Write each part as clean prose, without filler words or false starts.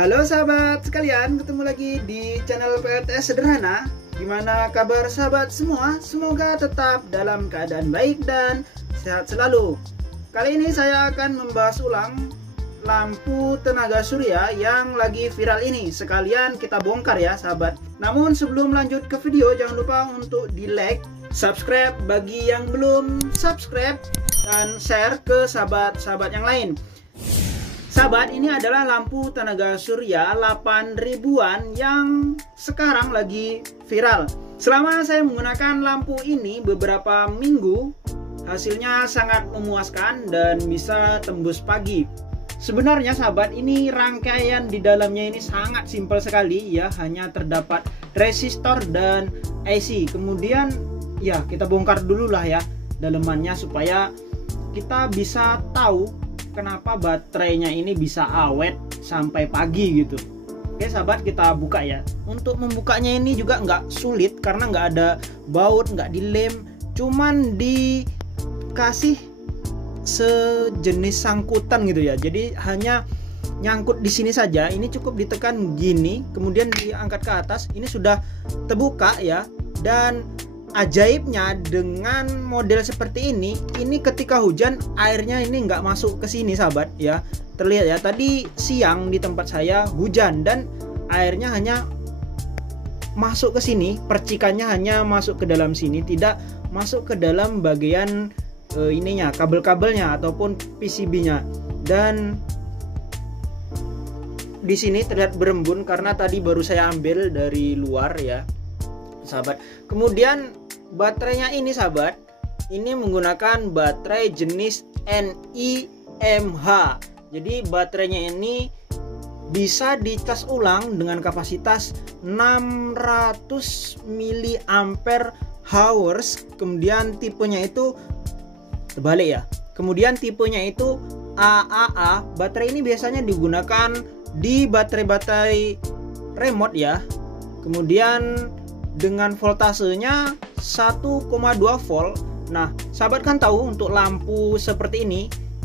Halo sahabat sekalian, ketemu lagi di channel PLTS Sederhana. Gimana kabar sahabat semua? Semoga tetap dalam keadaan baik dan sehat selalu. Kali ini saya akan membahas ulang lampu tenaga surya yang lagi viral ini. Sekalian kita bongkar ya sahabat. Namun sebelum lanjut ke video, jangan lupa untuk di like, subscribe bagi yang belum subscribe, dan share ke sahabat-sahabat yang lain. Sahabat, ini adalah lampu tenaga surya 8000-an yang sekarang lagi viral. Selama saya menggunakan lampu ini beberapa minggu, hasilnya sangat memuaskan dan bisa tembus pagi. Sebenarnya sahabat, ini rangkaian di dalamnya ini sangat simpel sekali ya, hanya terdapat resistor dan IC. Kemudian ya kita bongkar dulu lah ya dalemannya supaya kita bisa tahu kenapa baterainya ini bisa awet sampai pagi gitu. Oke sahabat, kita buka ya. Untuk membukanya ini juga nggak sulit karena nggak ada baut, nggak dilem, cuman dikasih sejenis sangkutan gitu ya. Jadi hanya nyangkut di sini saja. Ini cukup ditekan gini, kemudian diangkat ke atas. Ini sudah terbuka ya. Dan ajaibnya dengan model seperti ini ketika hujan airnya ini nggak masuk ke sini sahabat ya. Terlihat ya, tadi siang di tempat saya hujan dan airnya hanya masuk ke sini, percikannya hanya masuk ke dalam sini, tidak masuk ke dalam bagian ininya, kabel-kabelnya ataupun PCB-nya. Dan di sini terlihat berembun karena tadi baru saya ambil dari luar ya sahabat. Kemudian baterainya ini sahabat, ini menggunakan baterai jenis NiMH. Jadi baterainya ini bisa dicas ulang dengan kapasitas 600 mAh. Kemudian tipenya itu terbalik ya. Kemudian tipenya itu AAA. Baterai ini biasanya digunakan di baterai-baterai remote ya. Kemudian dengan voltasenya 1,2 volt. Nah sahabat kan tahu untuk lampu seperti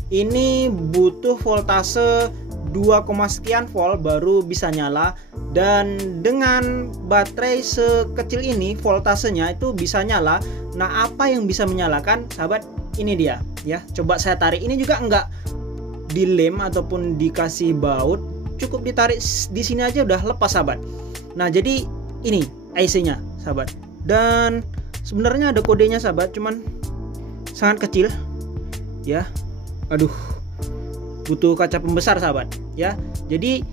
ini butuh voltase 2, sekian volt baru bisa nyala. Dan dengan baterai sekecil ini voltasenya itu bisa nyala. Nah apa yang bisa menyalakan sahabat? Ini dia ya, coba saya tarik. Ini juga enggak dilem ataupun dikasih baut, cukup ditarik di sini aja udah lepas sahabat. Nah jadi ini IC-nya sahabat, dan sebenarnya ada kodenya sahabat, cuman sangat kecil ya. Aduh, butuh kaca pembesar sahabat ya. Jadi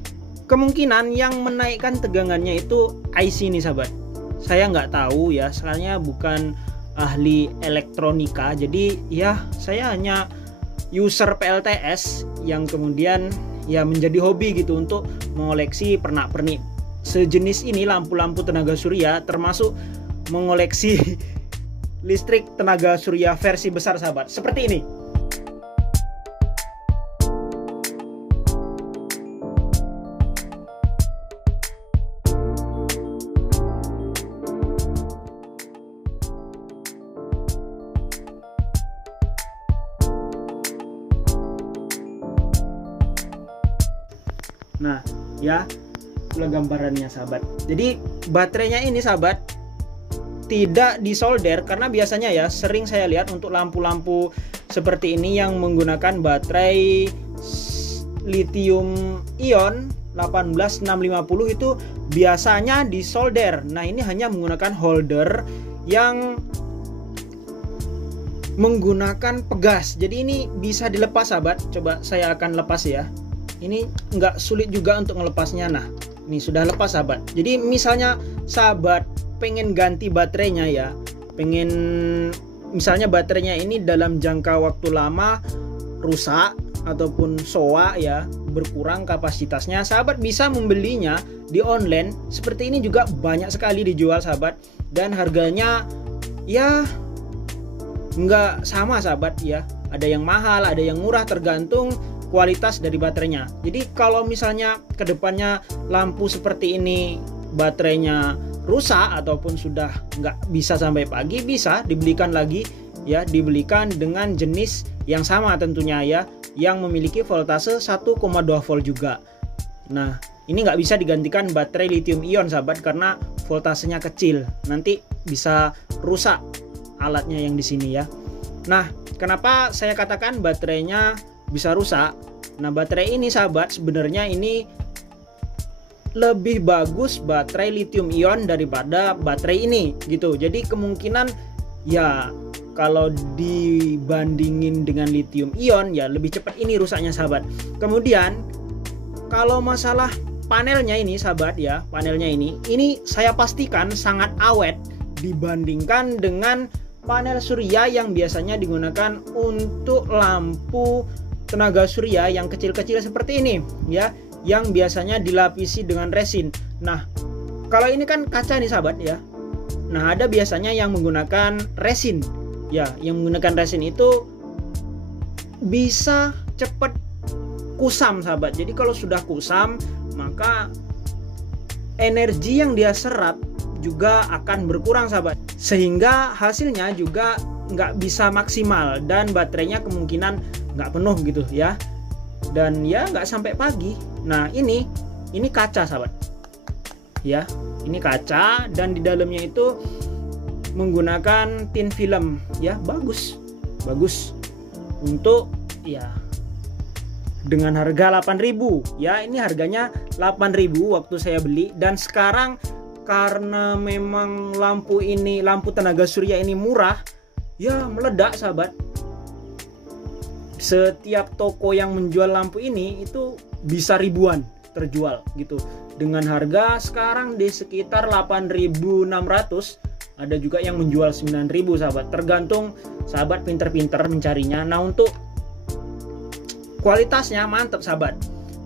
kemungkinan yang menaikkan tegangannya itu IC ini sahabat. Saya nggak tahu ya, soalnya bukan ahli elektronika. Jadi ya saya hanya user PLTS yang kemudian ya menjadi hobi gitu untuk mengoleksi pernak-pernik sejenis ini, lampu-lampu tenaga surya, termasuk mengoleksi listrik tenaga surya versi besar sahabat, seperti ini. Nah ya, itulah gambarannya sahabat. Jadi baterainya ini sahabat tidak disolder, karena biasanya ya sering saya lihat untuk lampu-lampu seperti ini yang menggunakan baterai lithium ion 18650 itu biasanya disolder. Nah ini hanya menggunakan holder yang menggunakan pegas. Jadi ini bisa dilepas sahabat. Coba saya akan lepas ya. Ini nggak sulit juga untuk melepasnya. Nah ini sudah lepas sahabat. Jadi misalnya sahabat pengen ganti baterainya ya, pengen misalnya baterainya ini dalam jangka waktu lama rusak ataupun soa ya, berkurang kapasitasnya, sahabat bisa membelinya di online. Seperti ini juga banyak sekali dijual sahabat, dan harganya ya nggak sama sahabat ya, ada yang mahal, ada yang murah, tergantung kualitas dari baterainya. Jadi kalau misalnya kedepannya lampu seperti ini baterainya rusak ataupun sudah nggak bisa sampai pagi, bisa dibelikan lagi ya, dibelikan dengan jenis yang sama tentunya ya, yang memiliki voltase 1,2 volt juga. Nah ini nggak bisa digantikan baterai lithium ion sahabat, karena voltasenya kecil, nanti bisa rusak alatnya yang di sini ya. Nah, kenapa saya katakan baterainya bisa rusak? Nah, baterai ini sahabat, sebenarnya ini lebih bagus baterai lithium ion daripada baterai ini gitu. Jadi kemungkinan ya kalau dibandingin dengan lithium ion ya lebih cepat ini rusaknya sahabat. Kemudian kalau masalah panelnya ini sahabat ya, panelnya ini saya pastikan sangat awet dibandingkan dengan panel surya yang biasanya digunakan untuk lampu tenaga surya yang kecil-kecil seperti ini ya, yang biasanya dilapisi dengan resin. Nah, kalau ini kan kaca nih sahabat ya. Nah, ada biasanya yang menggunakan resin. Ya, yang menggunakan resin itu bisa cepat kusam sahabat. Jadi kalau sudah kusam, maka energi yang dia serap juga akan berkurang sahabat, sehingga hasilnya juga nggak bisa maksimal dan baterainya kemungkinan nggak penuh gitu ya, dan ya nggak sampai pagi. Nah, ini kaca sahabat ya, ini kaca dan di dalamnya itu menggunakan tin film ya, bagus untuk ya dengan harga 8.000 ya. Ini harganya 8.000 waktu saya beli, dan sekarang karena memang lampu tenaga surya ini murah ya, meledak sahabat. Setiap toko yang menjual lampu ini itu bisa ribuan terjual gitu, dengan harga sekarang di sekitar 8.600. Ada juga yang menjual 9.000 sahabat, tergantung sahabat pinter-pinter mencarinya. Nah, untuk kualitasnya mantap sahabat.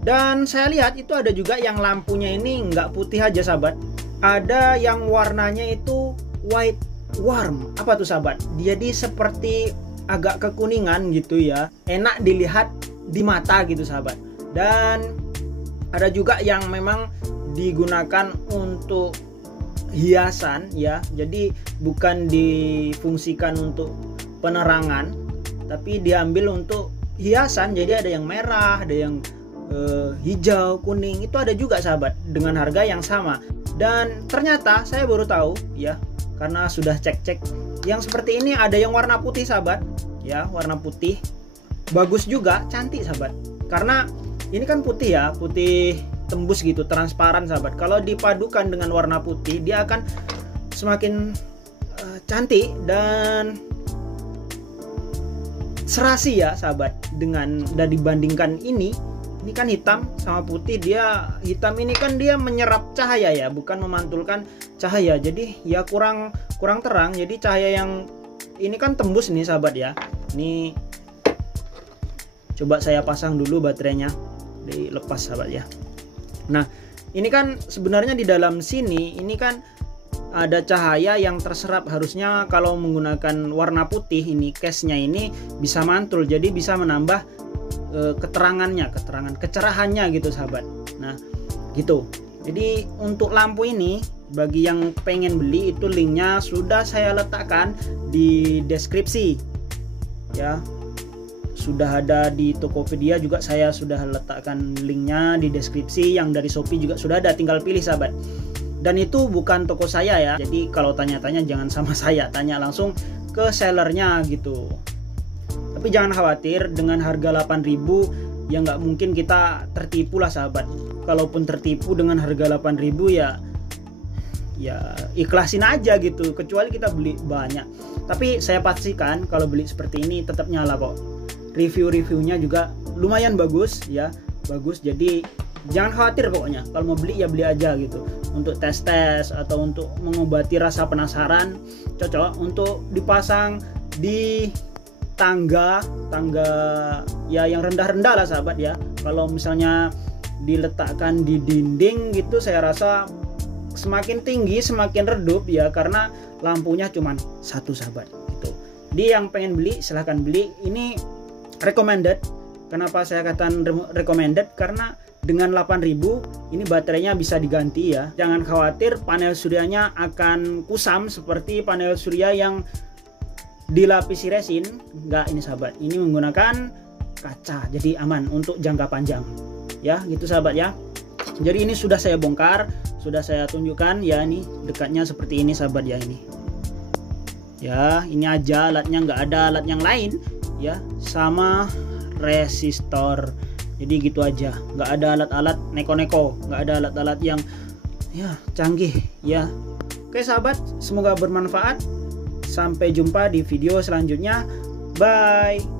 Dan saya lihat itu ada juga yang lampunya ini nggak putih aja sahabat, ada yang warnanya itu white warm. Apa tuh sahabat? Jadi seperti agak kekuningan gitu ya, enak dilihat di mata gitu sahabat. Dan ada juga yang memang digunakan untuk hiasan ya, jadi bukan difungsikan untuk penerangan tapi diambil untuk hiasan. Jadi ada yang merah, ada yang hijau, kuning, itu ada juga sahabat dengan harga yang sama. Dan ternyata saya baru tahu ya, karena sudah cek-cek, yang seperti ini ada yang warna putih sahabat ya, warna putih bagus juga, cantik sahabat, karena ini kan putih ya, putih tembus gitu, transparan sahabat. Kalau dipadukan dengan warna putih dia akan semakin cantik dan serasi ya sahabat. Dan dibandingkan ini kan hitam sama putih, dia hitam ini kan dia menyerap cahaya ya, bukan memantulkan cahaya, jadi ya kurang terang. Jadi cahaya yang ini kan tembus nih sahabat ya. Ini coba saya pasang dulu baterainya, dilepas sahabat ya. Nah, ini kan sebenarnya di dalam sini ini kan ada cahaya yang terserap. Harusnya kalau menggunakan warna putih ini, case-nya ini bisa mantul, jadi bisa menambah kecerahannya gitu sahabat. Nah, gitu. Jadi untuk lampu ini, bagi yang pengen beli itu linknya sudah saya letakkan di deskripsi ya. Sudah ada di Tokopedia juga, saya sudah letakkan linknya di deskripsi. Yang dari Shopee juga sudah ada, tinggal pilih sahabat. Dan itu bukan toko saya ya, jadi kalau tanya-tanya jangan sama saya, tanya langsung ke sellernya gitu. Tapi jangan khawatir, dengan harga 8.000 ya nggak mungkin kita tertipu lah sahabat. Kalaupun tertipu dengan harga 8.000 ya ikhlasin aja gitu, kecuali kita beli banyak. Tapi saya pastikan kalau beli seperti ini tetap nyala kok. Review-reviewnya juga lumayan bagus ya, bagus. Jadi jangan khawatir pokoknya, kalau mau beli ya beli aja gitu. Untuk tes atau untuk mengobati rasa penasaran, cocok untuk dipasang di tangga ya yang rendah-rendah lah sahabat ya. Kalau misalnya diletakkan di dinding gitu, saya rasa semakin tinggi semakin redup ya, karena lampunya cuma satu sahabat gitu. Jadi yang pengen beli silahkan beli. Ini recommended. Kenapa saya katakan recommended? Karena dengan 8.000 ini baterainya bisa diganti ya. Jangan khawatir panel suryanya akan kusam seperti panel surya yang dilapisi resin. Enggak, ini sahabat, ini menggunakan kaca, jadi aman untuk jangka panjang ya, gitu sahabat ya. Jadi ini sudah saya bongkar, sudah saya tunjukkan ya, ini dekatnya seperti ini sahabat ya, ini ya, ini aja alatnya, nggak ada alat yang lain ya, sama resistor. Jadi gitu aja, nggak ada alat-alat neko-neko, nggak ada alat-alat yang ya canggih ya. Oke sahabat, semoga bermanfaat. Sampai jumpa di video selanjutnya. Bye.